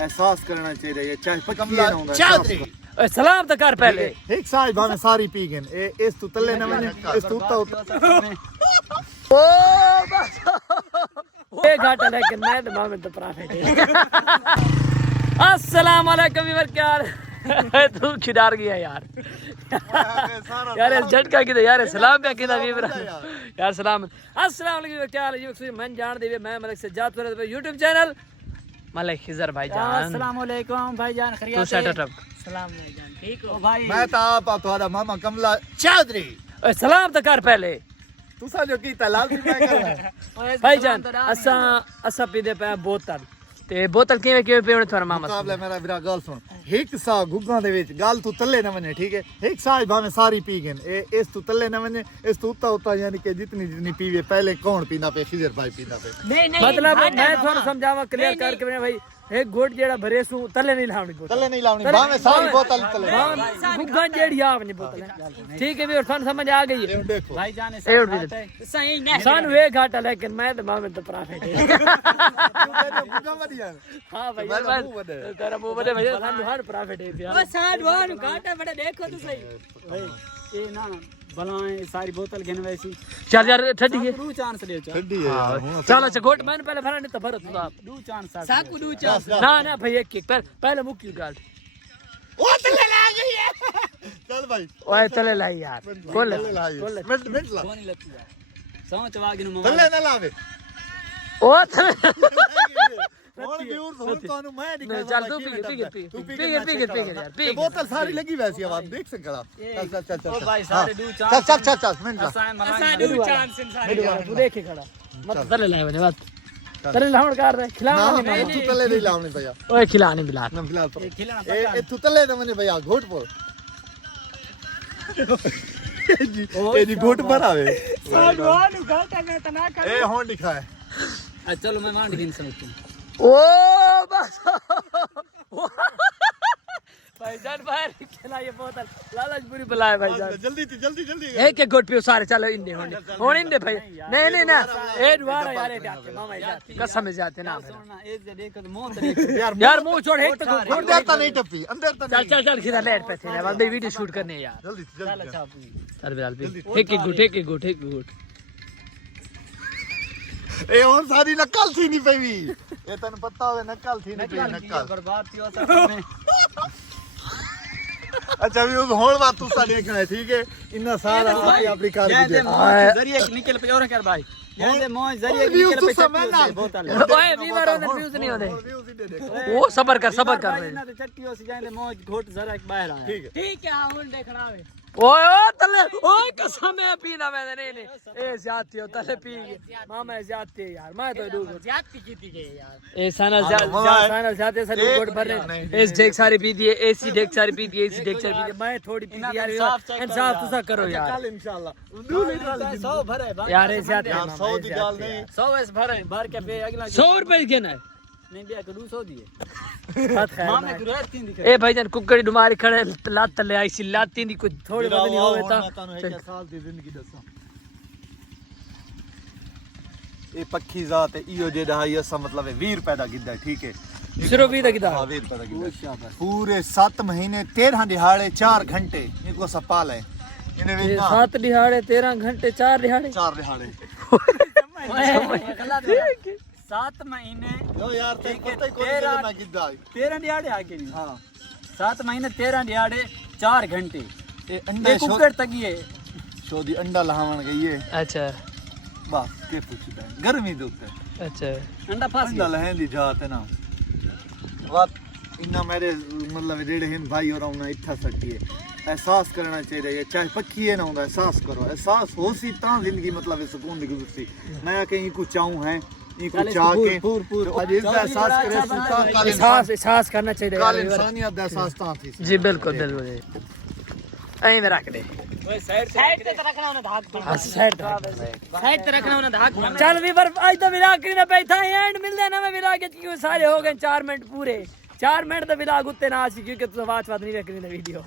एहसास करना चाहिए ये चाय पक्की ना होंदा चौधरी सलाम तो कर पहले एक साज भावे सारी पी गन इस तू तले न वने इस तू ता ओ बस ये घाटा लेकिन मैं तो मामे तो प्रॉफिट है अस्सलाम वालेकुम व्यूअर क्या हाल तू खिदार गया यार यार इस झटका की यार सलाम पे किदा व्यूअर यार सलाम अस्सलाम वालेकुम क्या हाल है मैं जान दे मैं मलिक से जात पर YouTube चैनल मलिक खिजर भाईजान अस्सलाम वालेकुम भाईजान खैरियत तू सेट अप सलाम भाईजान ठीक हो भाई मैं ता आप तुम्हारा मामा कमला चौधरी ओए सलाम तो कर पहले तुसा जो की तलाल भी मैं कर भाईजान असा पीदे पे बोतल ते बोतल किवें किवें पीवणे थारा मामा मुकाबला मेरा विरा गल सुन एक सा गुग्गा दे विच गल तू तले न वने ठीक है एक साज भावे सारी पी गन इस तू तले न वने इस तू उता यानी कि जितनी पीवे पहले कौन पींदा पे खिजर भाई पींदा पे नहीं मतलब मैं थानू समझावा क्लियर करके भाई एक गोट जेड़ा भरे सु तले नहीं लावनी बोतल तले नहीं लावनी भावे सारी बोतल तले गुग्गा जेड़ी आवनी बोतल ठीक है भी और थानू समझ आ गई है देखो भाईजान ए उठ भी सही नहीं सानू वे घाटा लेकिन मैं तो मामे तो प्रॉफिट है गुग्गा बढ़िया हां भाई तेरा मुंह बड़े भैया सानू हर प्रॉफिट है ओ साड वान घाटा बड़ा देखो तो सही भाई ये ना बलाए सारी बोतल घेन वैसी चल यार ठड्डी है दू चांस ले चल ठंडी है चल अच्छा गोट मैंने पहले भरा नहीं तो भरो तू आप दू चांस साकू दू चांस ना ना भाई एक पहले मुक्की गाल ओ तले ला गई है चल भाई ओए तले लाई यार खोल मिनट ला कोनी लगती है समझ वागिन तले न लावे ओ तले और व्यूअर्स हुन तानु मैं दिखा चल तू पी यार पी बोतल सारी लगी वैसी आवाज देख सकड़ा चल ओ भाई सारे दू चांस चल मिनट ला असा दू चांस सारी तू देखे खड़ा मत तले लाई बने बात तले लाउन कर रहे खिलाओ ना तू तले नहीं लावनी भैया ओए खिलाने बिला ना फिलहाल तो खिलाना ए तू तले न मने भैया घोट पर ए जी घोट पर आवे साड वान घाटा में तना कर ए हों दिखाए चलो मैं मान दिन समझती हूं ओ बस भाईजान बाहर खिला ये बोतल लालच बुरी बुलाए भाईजान जल्दी एक एक घोट पियो सारे चलो इंदे होने भाई नहीं ना ए दुआरा यार ए जाते मामा यार कसम से जाते ना सुनना ए जे देखो तो मौत यार मुंह छोड़ एक तो घोट देता नहीं टप्पी अंदर तो चल खिला लेट पे थे ना वीडियो शूट करने यार जल्दी चल बिलाल एक एक घोट ए और सारी नकल थी नहीं पई ए तन पता होवे नकल थी नहीं पई नकल बर्बाद थी होता में अच्छा भी उस होड़ बात तू सा देखना है ठीक है इतना सारा अपनी कार ये की जरिए निकल पे और कर भाई ये मौज जरिए व्यूज निकल तो पे समय ना बोतल ओए वीवर ने व्यूज नहीं होते वो सबर कर रहे ना तो चट्टियों से जाए मौज घोट जरा बाहर आया ठीक है हां हुन देखना आवे ओए तले ओए कसम है पीना मैं नहीं ए जाती हो तले पी मामा जाती है यार मैं तो डूब ज्यादती की थी यार ए साना जाते सारे गोट भर रहे एस डेक सारी पी दिए एसी डेक सारी पी दिए एसी डेक सारी पी दिए मैं थोड़ी पी दी यार इंसाफ तुसा करो यार कल इंशाल्लाह 2 लीटर 100 भरे यार ए जाते यार 100 दी गाल नहीं 100 ऐसे भरे भर के पे अगला 100 रुपए के ना नहीं दिया तो 200 दिए बात खैर मामे तू रेत तीन दिखे ए भाईजान कुकड़ी डुमारी खड़े लात ले आई सी लाती नहीं कुछ थोड़ी बदली होवे ता साल दी जिंदगी दसा ए पक्की जात है इयो जे दहाई असा मतलब है 20 रुपए दा गिद्दा ठीक है सिर्फ 20 दा गिद्दा 20 रुपए दा गिद्दा पूरे 7 महीने 13 दिहाड़े 4 घंटे इनको सपाल है इने विच ना 7 दिहाड़े 13 घंटे 4 दिहाड़े 4 दिहाड़े 7 महीने यो यार ते पता ही कोई ना गिद्दा 13 दिहाड़े आके नहीं हां 7 महीने 13 दिहाड़े 4 घंटे ए अंडा कुकर तकी है शोदी अंडा लहावन गई है अच्छा बस के पूछदा गर्मी दे ऊपर अच्छा अंडा फंस अंडा गया लहंदी जात है ना बात इन्ना मेरे मतलब जेड़े हैं भाई और ना इत्था सटी है एहसास करना चाहिए ये चाहे पक्की है ना होंदा एहसास करो एहसास हो सी ता जिंदगी मतलब सुकून दी गुजरसी मैं कहीं को चाहूं है इनको चाह के आज इसका एहसास करे सुल्तान काल एहसास करना चाहिए काल इंसानियत दा एहसास ता थी जी बिल्कुल जी ऐ में रख दे ओए साइड पे रखना उन्हें धाक साइड पे रखना उन्हें धाक चल वीवर आज तो विराग की ना बैठा एंड मिल देना मैं विराग के क्यों सारे हो गए 4 मिनट पूरे 4 मिनट दा विलाग उत्ते ना आसी क्योंकि तुस बात नहीं रखनी ना वीडियो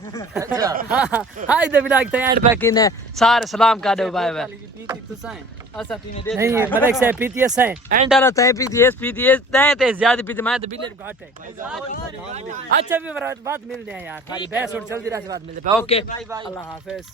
हां इधर विलाग ते एंड बैक इन सारे सलाम कर दो बाय बाय पीती तुसां असा पीने दे नहीं मलक से पीती है एंड वाला तय पीती है तय ते ज्यादा पीती मैं तो बिल्ले घाट है अच्छा भी बात मिलने हैं यार खाली बहस और चलती रहे बात मिलते ओके अल्लाह हाफिज।